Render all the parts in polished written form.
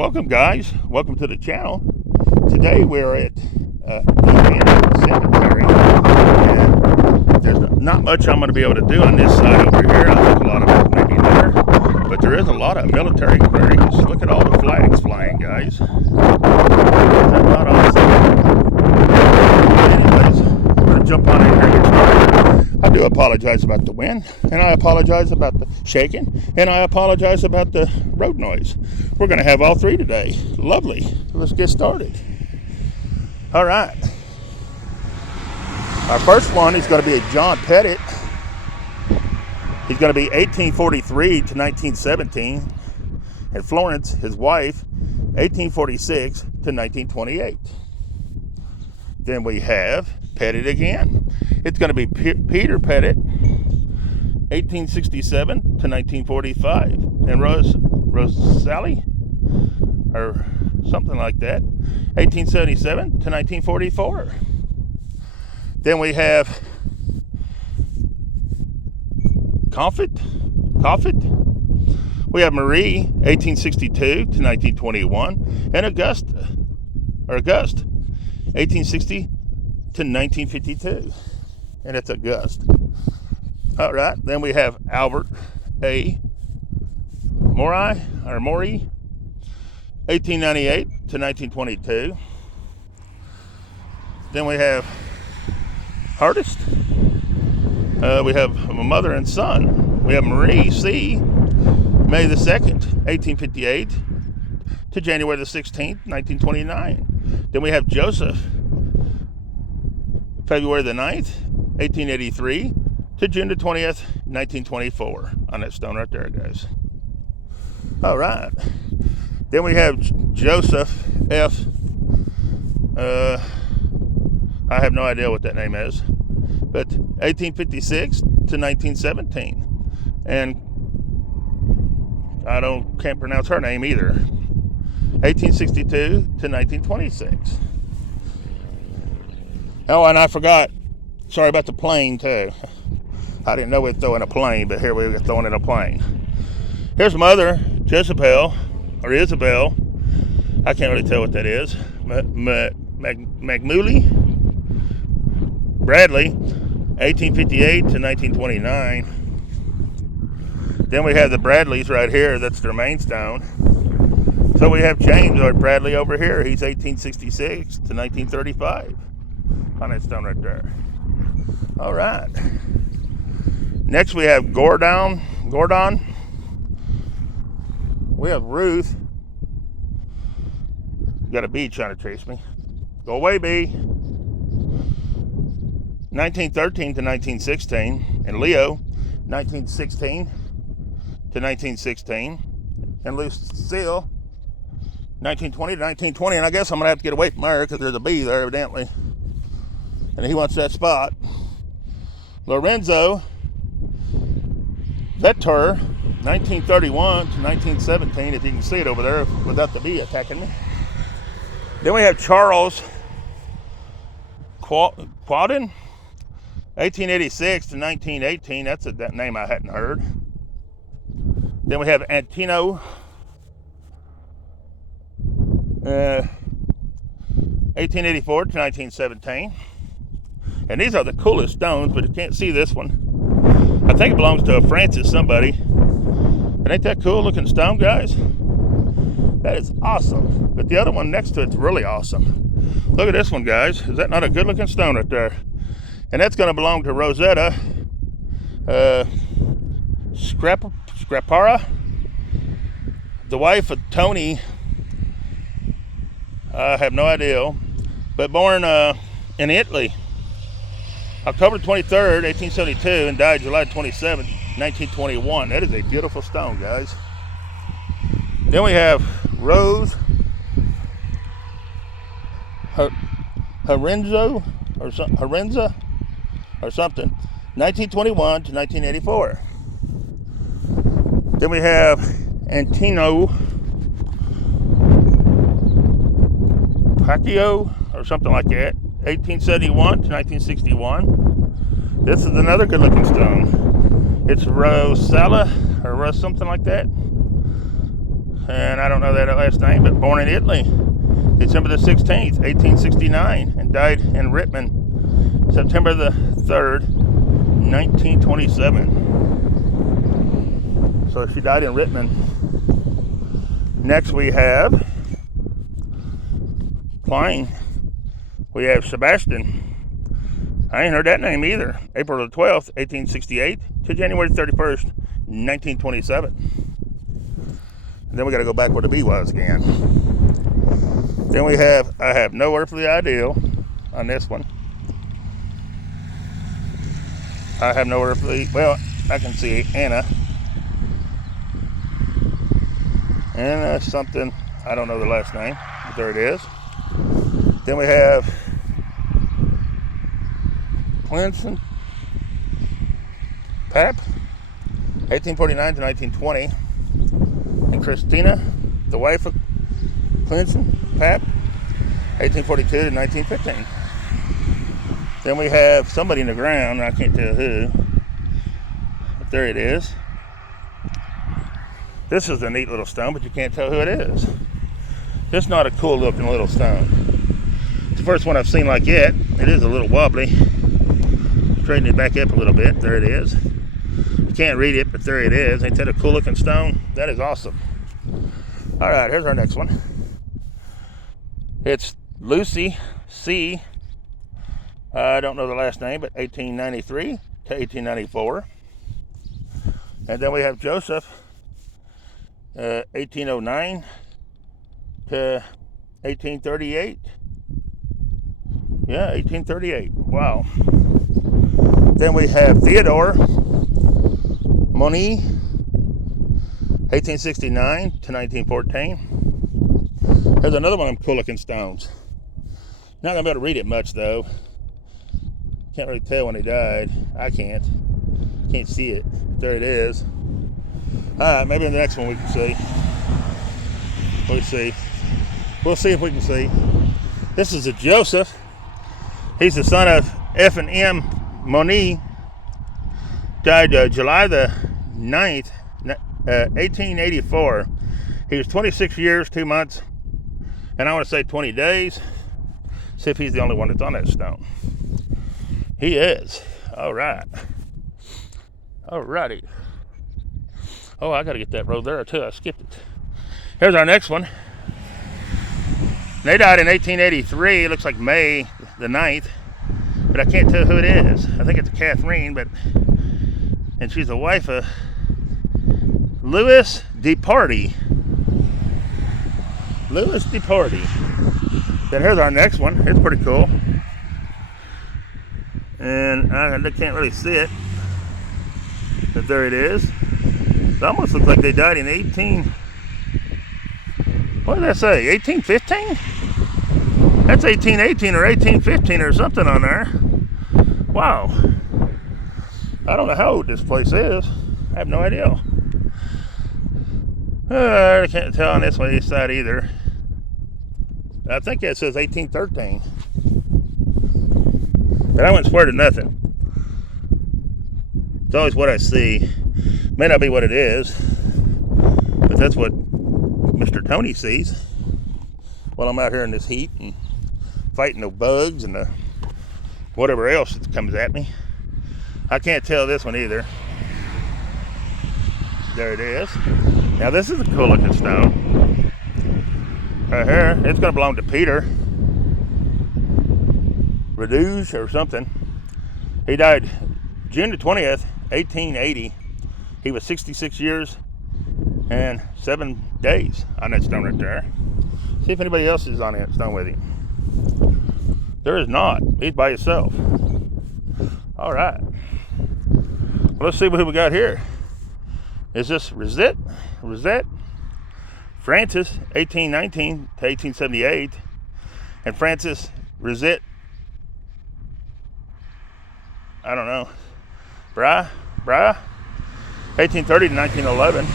Welcome, guys. Welcome to the channel. Today we're at the abandoned cemetery, and there's not much I'm going to be able to do on this side over here. I think a lot of it may be there, but there is a lot of military aquariums. Look at all the flags flying, guys. Isn't that not awesome? Anyways, we're going to jump on in here and get started. I do apologize about the wind, and I apologize about the shaking, and I apologize about the road noise. We're going to have all three today. Lovely. Let's get started. All right. Our first one is going to be a John Pettit. He's going to be 1843 to 1917. And Florence, his wife, 1846 to 1928. Then we have Pettit again. It's going to be Peter Pettit, 1867 to 1945. And Rose Sally, or something like that, 1877 to 1944. Then we have Coffett. We have Marie, 1862 to 1921, and August, 1860 to 1952, and it's August. All right. Then we have Albert A. Mori, 1898 to 1922. Then we have Hardest. We have a mother and son. We have Marie C. May the 2nd, 1858 to January the 16th, 1929. Then we have Joseph, February the 9th, 1883 to June the 20th, 1924, on that stone right there, guys. All right. Then we have Joseph F. I have no idea what that name is, but 1856 to 1917, and I can't pronounce her name either. 1862 to 1926. Oh, and I forgot. Sorry about the plane too. I didn't know we'd throw in a plane, but here we were throwing in a plane. Here's Mother Jezebel, or Isabel. I can't really tell what that is. Magmuli Bradley, 1858 to 1929. Then we have the Bradleys right here. That's their main stone. So we have James Bradley over here. He's 1866 to 1935 on that stone right there. All right. Next we have Gordon. We have Ruth. Got a bee trying to chase me. Go away, bee. 1913 to 1916. And Leo, 1916 to 1916. And Lucille, 1920 to 1920. And I guess I'm going to have to get away from her because there's a bee there, evidently. And he wants that spot. Lorenzo Vetter, 1931 to 1917, if you can see it over there without the bee attacking me. Then we have Charles Quaden, 1886 to 1918. That's that name I hadn't heard. Then we have Antino, 1884 to 1917. And these are the coolest stones, but you can't see this one. I think it belongs to a Francis somebody. But ain't that cool looking stone, guys? That is awesome. But the other one next to it's really awesome. Look at this one, guys. Is that not a good looking stone right there? And that's going to belong to Rosetta Scrapara, the wife of Tony. I have no idea. But born in Italy, October 23rd, 1872, and died July 27th, 1921. That is a beautiful stone, guys. Then we have Rose Horenza or something, 1921 to 1984. Then we have Antino Pacquiao or something like that, 1871 to 1961. This is another good looking stone. It's Rosella or something like that. and I don't know that last name, but born in Italy, December the 16th, 1869, and died in Rittman, September the 3rd, 1927. So she died in Rittman. Next we have Klein. We have Sebastian. I ain't heard that name either. April the 12th, 1868 to January 31st, 1927. And then we got to go back where the bee was again. Then we have, I have no earthly idea on this one. I have no earthly, well, I can see Anna. Anna something, I don't know the last name, but there it is. Then we have Clinton Pap, 1849 to 1920. And Christina, the wife of Clinton Pap, 1842 to 1915. Then we have somebody in the ground, I can't tell who, but there it is. This is a neat little stone, but you can't tell who it is. It's not a cool looking little stone. It's the first one I've seen like it. It is a little wobbly. Straighten it back up a little bit. There it is. You can't read it, but there it is. Ain't that a cool looking stone? That is awesome. All right, here's our next one. It's Lucy C. I don't know the last name, but 1893 to 1894. And then we have Joseph, 1809 to 1838. Yeah, 1838. Wow. Then we have Theodore Moni, 1869 to 1914. There's another one of them cool looking stones. Not gonna be able to read it much though. Can't really tell when he died. I can't see it. There it is. Alright, maybe in the next one we can see. We'll see. We'll see if we can see. This is a Joseph. He's the son of F and M Moni. Died July the 9th, 1884. He was 26 years, 2 months, and I want to say 20 days. See if he's the only one that's on that stone. He is. All right. All righty. Oh, I got to get that road there too. I skipped it. Here's our next one. They died in 1883. It looks like May the 9th, but I can't tell who it is. I think it's Catherine, and she's the wife of Louis Departy. Louis Departy. Then here's our next one. It's pretty cool. And I can't really see it. But there it is. It almost looks like they died in what did I say? 1815? That's 1818 or 1815 or something on there. Wow. I don't know how old this place is. I have no idea. I can't tell on this one, this side either. I think it says 1813. But I wouldn't swear to nothing. It's always what I see. May not be what it is, but that's what Mr. Tony sees while I'm out here in this heat and fighting the bugs and the whatever else that comes at me. I can't tell this one either. There it is. Now this is a cool looking stone. Right here. It's going to belong to Peter Reduge or something. He died June the 20th, 1880. He was 66 years and 7 days on that stone right there. See if anybody else is on that stone with him. There is not. He's by himself. All right. Well, let's see what we got here. Is this Rosette? Francis, 1819 to 1878. And Francis Rosette, I don't know. Bra, 1830 to 1911.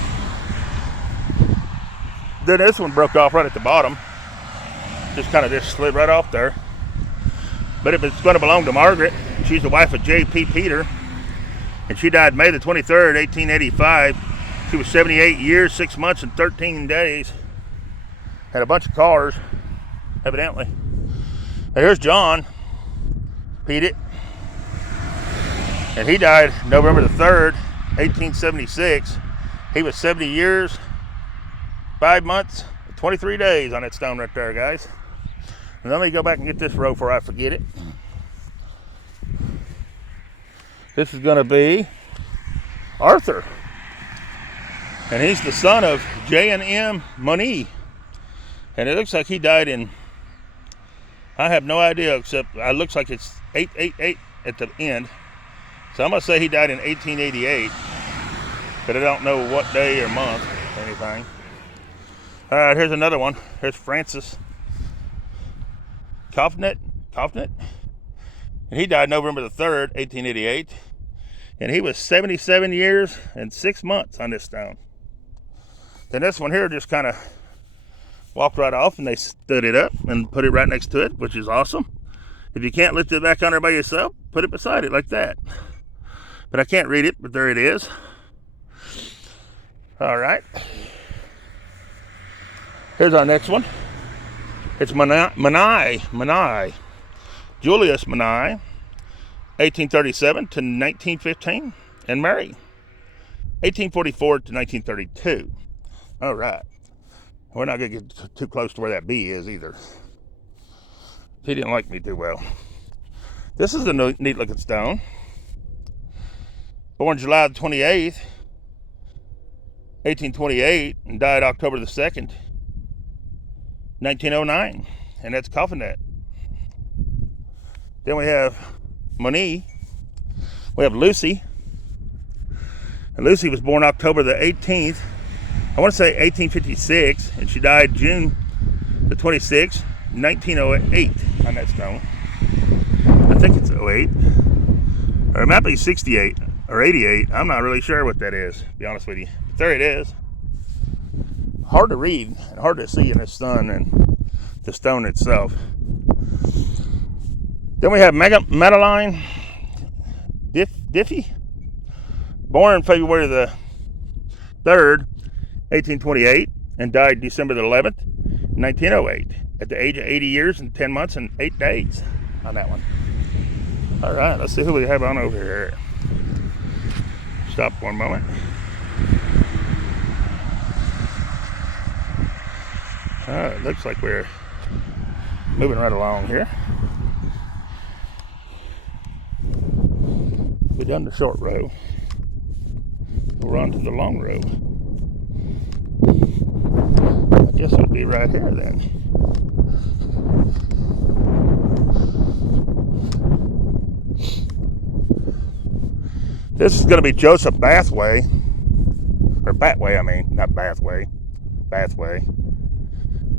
Then this one broke off right at the bottom. Just slid right off there. But if it's going to belong to Margaret, she's the wife of J.P. Peter. And she died May the 23rd, 1885. She was 78 years, 6 months, and 13 days. Had a bunch of cars, evidently. Here's John. Beat it. And he died November the 3rd, 1876. He was 70 years, 5 months, 23 days on that stone right there, guys. And let me go back and get this row before I forget it. This is going to be Arthur. And he's the son of J and M Money. And it looks like he died in, I have no idea, except it looks like it's 888 at the end. So I'm going to say he died in 1888. But I don't know what day or month or anything. All right, here's another one. Here's Francis Coffnet. And he died November the 3rd, 1888. And he was 77 years and 6 months on this stone. Then this one here just kind of walked right off, and they stood it up and put it right next to it, which is awesome. If you can't lift it back on there by yourself, put it beside it like that. But I can't read it, but there it is. All right. Here's our next one. It's Manai. Julius Manai, 1837 to 1915, and Mary, 1844 to 1932. All right. We're not going to get too close to where that B is either. He didn't like me too well. This is a neat looking stone. Born July 28th, 1828, and died October the 2nd, 1909. And that's Coffinet. Then we have Monique. We have Lucy. And Lucy was born October the 18th, I want to say 1856, and she died June the 26th, 1908 on that stone. I think it's 08. Or it might be 68 or 88. I'm not really sure what that is, to be honest with you. But there it is. Hard to read and hard to see in the sun and the stone itself. Then we have Madeline Diffie, born February the 3rd, 1828, and died December the 11th, 1908, at the age of 80 years and 10 months and 8 days on that one. All right, let's see who we have on over here. Stop one moment. It looks like we're moving right along here. We've done the short row. We're on to the long row. I guess it would be right here then. This is going to be Joseph Bathway. Or Batway, I mean. Not Bathway. Bathway.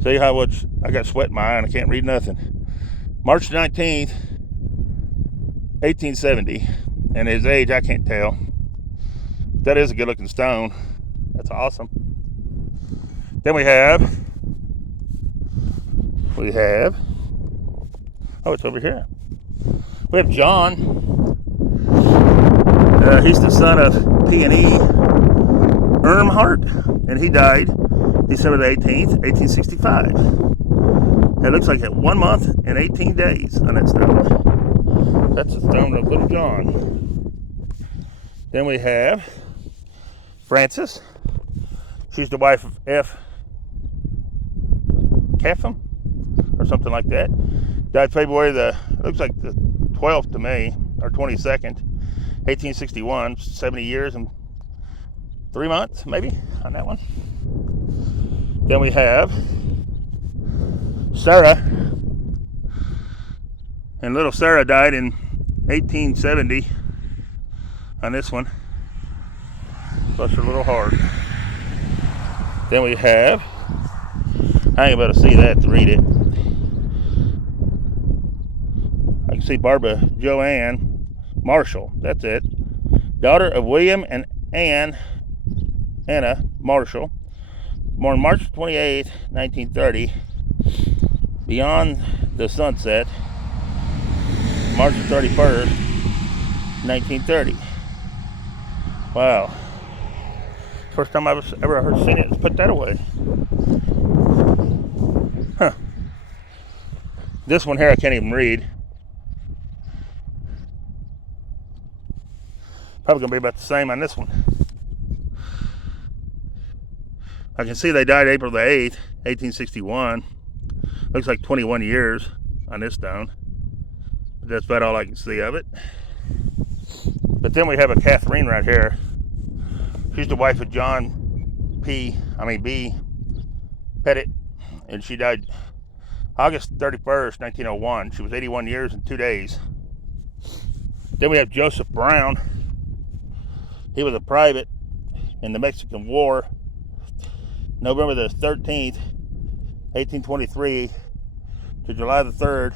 See how much I got sweat in my eye and I can't read nothing. March 19th, 1870. And his age, I can't tell. That is a good looking stone. That's awesome. Then we have, oh, it's over here. We have John. He's the son of P&E Ermhart, and he died December the 18th, 1865. It looks like 1 month and 18 days on that stone. That's the stone of Little John. Then we have Frances. She's the wife of F. Capham, or something like that. Died February looks like the 12th to May, or 22nd, 1861, 70 years and 3 months, maybe, on that one. Then we have Sarah. And little Sarah died in 1870 on this one. Bless her little heart. Then we have, I ain't able to see that to read it. I can see Barbara Joanne Marshall. That's it. Daughter of William and Anna Marshall. Born March 28, 1930. Beyond the Sunset. March 31st, 1930. Wow. First time I've ever seen it is put that away. Huh. This one here I can't even read. Probably going to be about the same on this one. I can see they died April the 8th, 1861. Looks like 21 years on this stone. But that's about all I can see of it. But then we have a Catherine right here. She's the wife of John B. Pettit. And she died August 31st, 1901. She was 81 years and 2 days. Then we have Joseph Brown. He was a private in the Mexican War. November the 13th, 1823 to July the 3rd,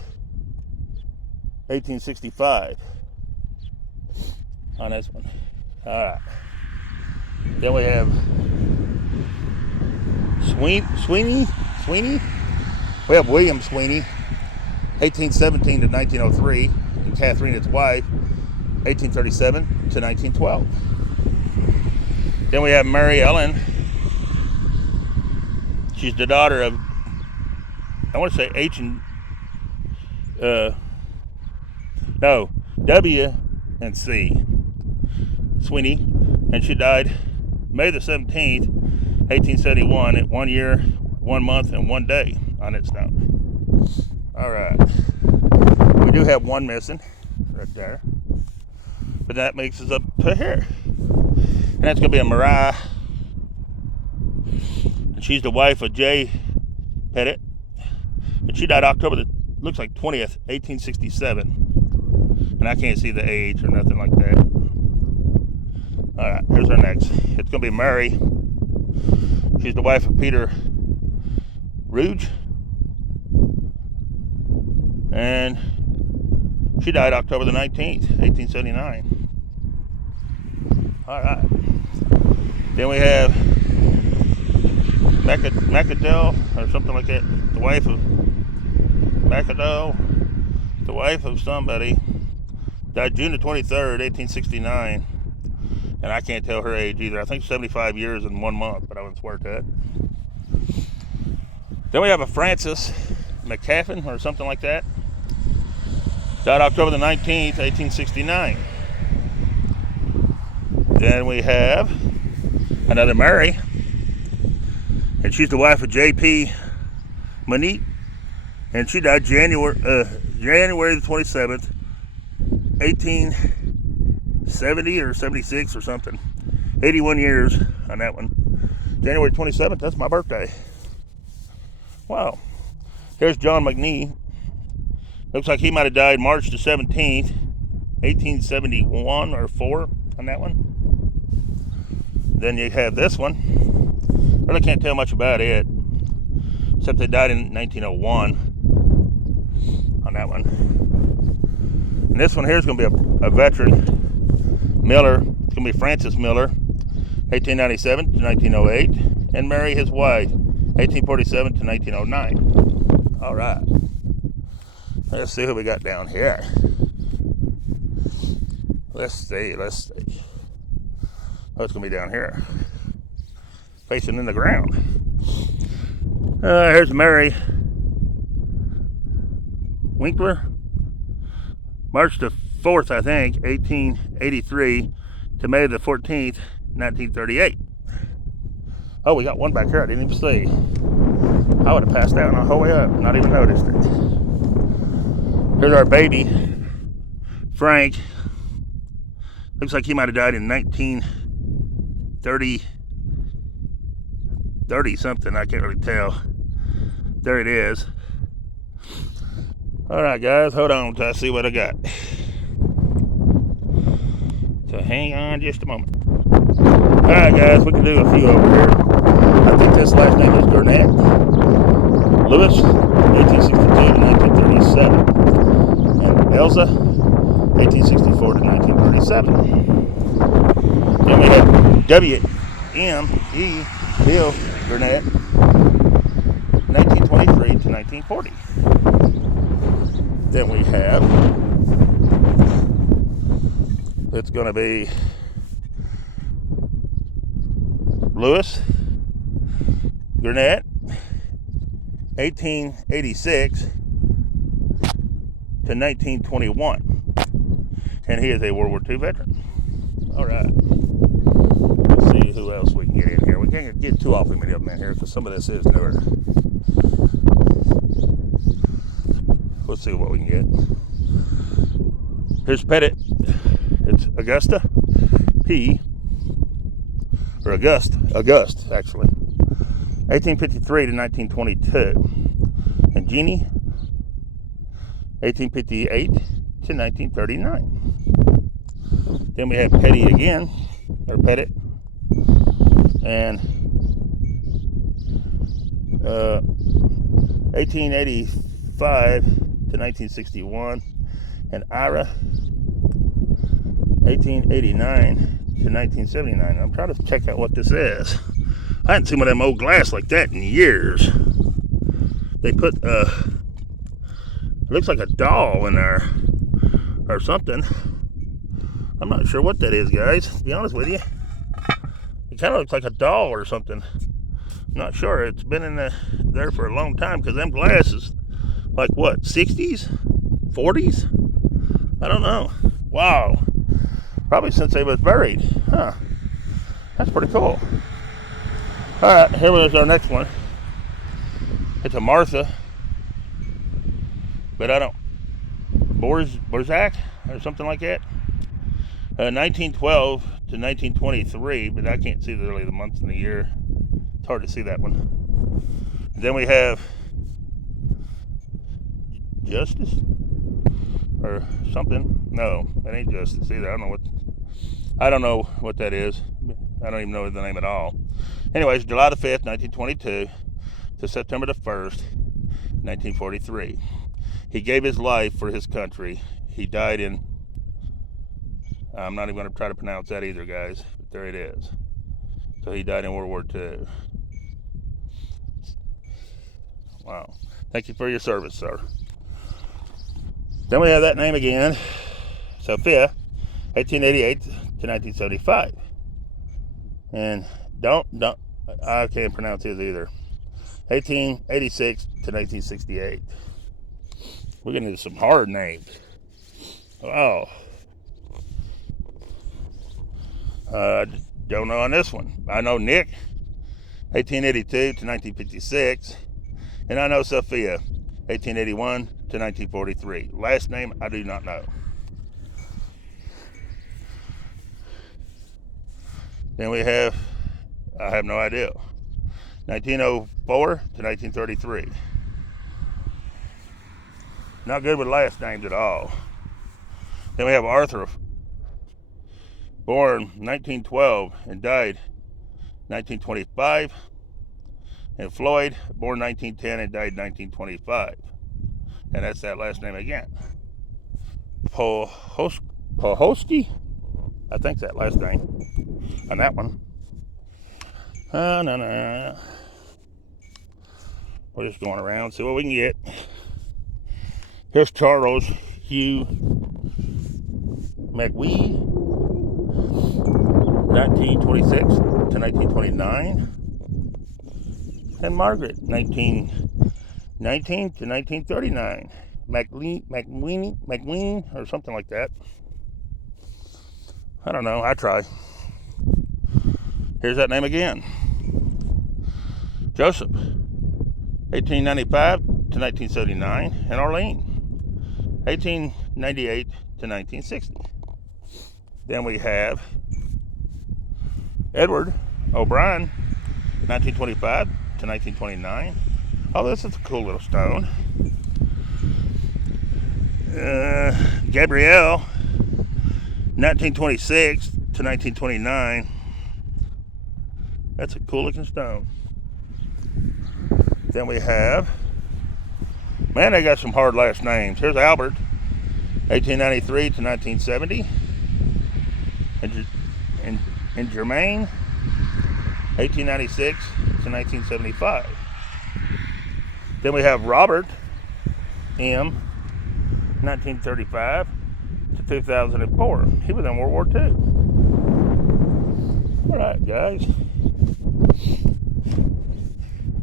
1865. On this one. Alright. Then we have Sweeney. We have William Sweeney, 1817 to 1903, and Catherine, his wife, 1837 to 1912. Then we have Mary Ellen. She's the daughter of, I want to say W and C. Sweeney, and she died May the 17th, 1871, at 1 year, 1 month, and 1 day on its stone. Alright. We do have one missing right there. But that makes us up to here. And that's going to be a Mariah. And she's the wife of J. Pettit. And she died October the, looks like 20th, 1867. And I can't see the age or nothing like that. Alright, here's our next. It's going to be Mary. She's the wife of Peter Rouge. And she died October the 19th, 1879. Alright. Then we have Macadel, or something like that. The wife of Macadel. The wife of somebody. Died June the 23rd, 1869. And I can't tell her age either. I think 75 years and 1 month, but I wouldn't swear to it. Then we have a Frances McCaffin, or something like that. Died October the 19th, 1869. Then we have another Mary. And she's the wife of J.P. Monique. And she died January the 27th, 1870 or 76 or something. 81 years on that one. January 27th, that's my birthday. Wow. Here's John McNee. Looks like he might have died March the 17th, 1871 or 4 on that one. Then you have this one. Really can't tell much about it, except they died in 1901 on that one. And this one here is going to be a veteran, Miller. It's going to be Francis Miller, 1897 to 1908, and Mary, his wife, 1847 to 1909. All right. Let's see who we got down here. Let's see. Oh, it's going to be down here, facing in the ground. Here's Mary Winkler. March the 4th, I think, 1883 to May the 14th, 1938. Oh, we got one back here I didn't even see. I would have passed out on the whole way up, not even noticed it. Here's our baby, Frank. Looks like he might have died in 1930 something, I can't really tell. There it is. Alright guys, hold on until I see what I got. So hang on just a moment. Alright guys, we can do a few over here. I think this last name is Gurnett. Lewis, 1862 to 1937. And Elza, 1864 to 1937. Then we have W.M.E. Bill Gurnett, 1923 to 1940. Then we have, it's going to be Lewis Gurnett, 1886 to 1921. And he is a World War II veteran. All right. Let's see who else we can get in here. We can't get too awfully many of them in here because some of this is newer. Let's see what we can get. Here's Pettit. It's Augusta P. Or August actually. 1853 to 1922. And Jeannie, 1858 to 1939. Then we have Petty again, or Pettit, and 1885 to 1961, and Ira, 1889 to 1979. I'm trying to check out what this is. I hadn't seen one of them old glass like that in years. They put, it looks like a doll in there, or something. I'm not sure what that is, guys, to be honest with you. It kind of looks like a doll or something. I'm not sure. It's been in there for a long time, because them glasses, like what, 60s? 40s? I don't know. Wow. Probably since they was buried. Huh. That's pretty cool. Alright, here was our next one. It's a Martha. But I don't... Borzak? Or something like that. 1912 to 1923, but I can't see really the months and the year. It's hard to see that one. And then we have Justice or something. No, that ain't Justice either. I don't know what that is. I don't even know the name at all. Anyways, July the 5th, 1922 to September the 1st, 1943. He gave his life for his country. He died in... I'm not even going to try to pronounce that either, guys. But there it is. So he died in World War II. Wow. Thank you for your service, sir. Then we have that name again. Sophia, 1888 to 1975. And I can't pronounce his either. 1886 to 1968. We're getting into some hard names. Wow. Don't know on this one. I know Nick, 1882 to 1956. And I know Sophia, 1881 to 1943. Last name, I do not know. Then we have, I have no idea, 1904 to 1933. Not good with last names at all. Then we have Arthur, born 1912 and died 1925. And Floyd, born 1910 and died 1925. And that's that last name again. Pohosky? I think that last name. On that one. No. We're just going around, see what we can get. Here's Charles Hugh McWee, 1926 to 1929. And Margaret, 1919 to 1939. McWeen, or something like that. I don't know, I try. Here's that name again. Joseph, 1895 to 1979. And Arlene, 1898 to 1960. Then we have Edward O'Brien, 1925 to 1929. Oh, this is a cool little stone. Gabrielle, 1926 to 1929. That's a cool looking stone. Then we have, man, they got some hard last names. Here's Albert, 1893 to 1970. And Germaine, 1896 to 1975. Then we have Robert M., 1935 to 2004. He was in World War II. All right, guys.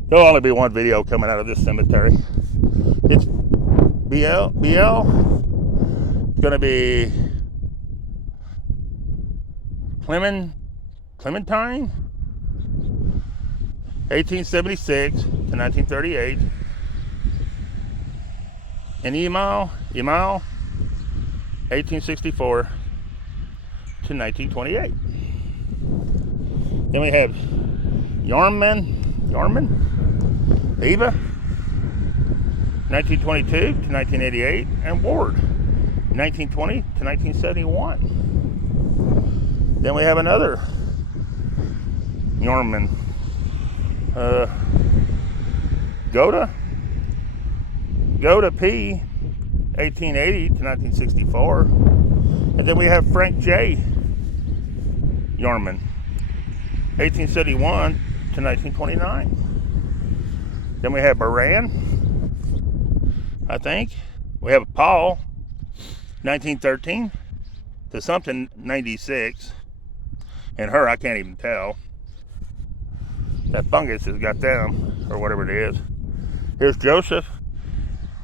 There'll only be one video coming out of this cemetery. It's BL. It's going to be Clementine, 1876 to 1938. And Emal, 1864 to 1928. Then we have Yarman, Eva, 1922 to 1988, and Ward, 1920 to 1971. Then we have another Yarman, Goda P, 1880 to 1964. And then we have Frank J. Yarman, 1871 to 1929. Then we have Baran, I think. We have Paul, 1913 to something 96. And her, I can't even tell. That fungus has got them, or whatever it is. Here's Joseph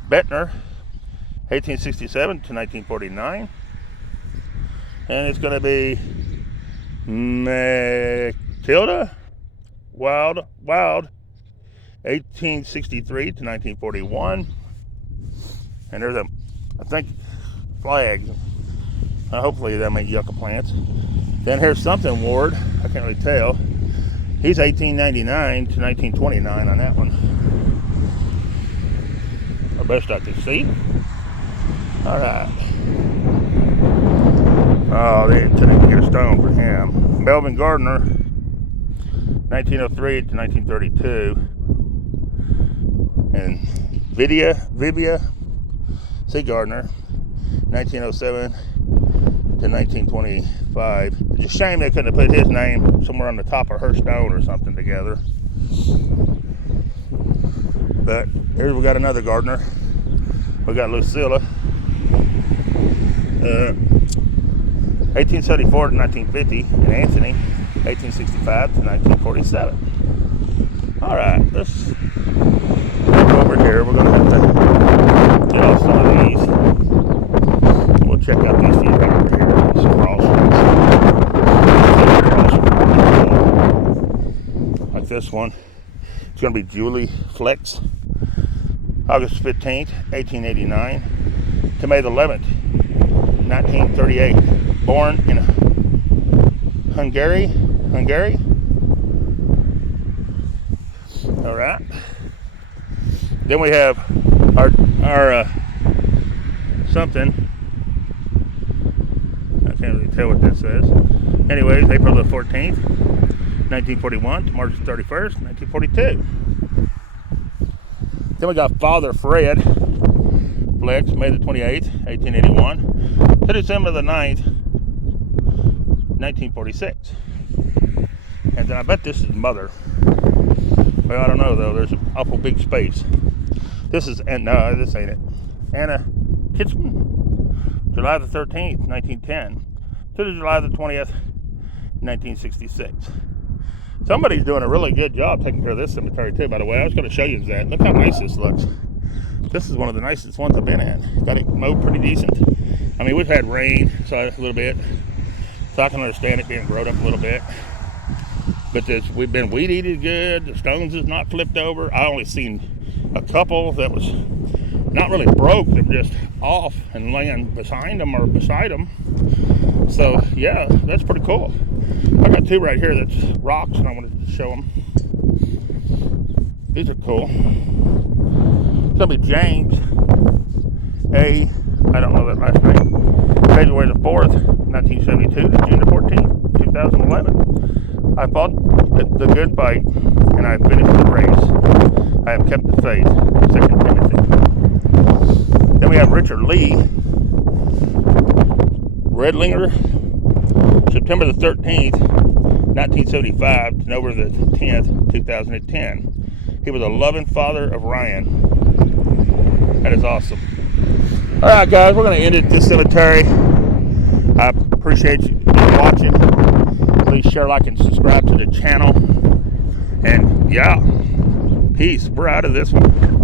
Bettner, 1867 to 1949. And it's going to be Matilda Wild, 1863 to 1941. And there's I think, flags. Hopefully that make yucca plants. Then here's something Ward. I can't really tell. He's 1899 to 1929 on that one. The best I can see. All right. Oh, they didn't get a stone for him. Melvin Gardner, 1903 to 1932. And Vivia C. Gardner, 1907 to 1925. It's a shame they couldn't have put his name somewhere on the top of her stone or something together. But here we got another Gardner. We got Lucilla, 1874 to 1950, and Anthony, 1865 to 1947. All right, let's go over here. We're going to have to get off some of these. We'll check out these few right over here. These crossroads. Like this one. It's going to be Julie Flex, August 15th, 1889 to May the 11th, 1938. Born in Hungary. All right. Then we have our something. I can't really tell what that says. Anyways, April the 14th, 1941 to March 31st, 1942. Then we got Father Fred Flex, May the 28th, 1881 to December the 9th, 1946. And then I bet this is Mother. Well, I don't know though. There's an awful big space. This is, and no, this ain't it. Anna Kitchman, July the 13th, 1910 to July the 20th, 1966. Somebody's doing a really good job taking care of this cemetery too, by the way. I was going to show you that. Look how nice this looks. This is one of the nicest ones I've been in. Got it mowed pretty decent. I mean, we've had rain, so a little bit. So I can understand it being growed up a little bit. But we've been weed eated good. The stones is not flipped over. I only seen a couple that was not really broke. They were just off and laying behind them or beside them. So yeah, that's pretty cool. I got two right here that's rocks, and I wanted to show them. These are cool. It's gonna be James A. I don't know that last name. February the 4th, 1972 to June the 14th, 2011. I fought the good fight, and I finished the race. I have kept the faith. 2 Timothy. Then we have Richard Lee Redlinger, September the 13th, 1975 to November the 10th, 2010. He was a loving father of Ryan. That is awesome. All right, guys, we're going to end it at this cemetery. I appreciate you watching. Please share, like, and subscribe to the channel. And yeah, peace. We're out of this one.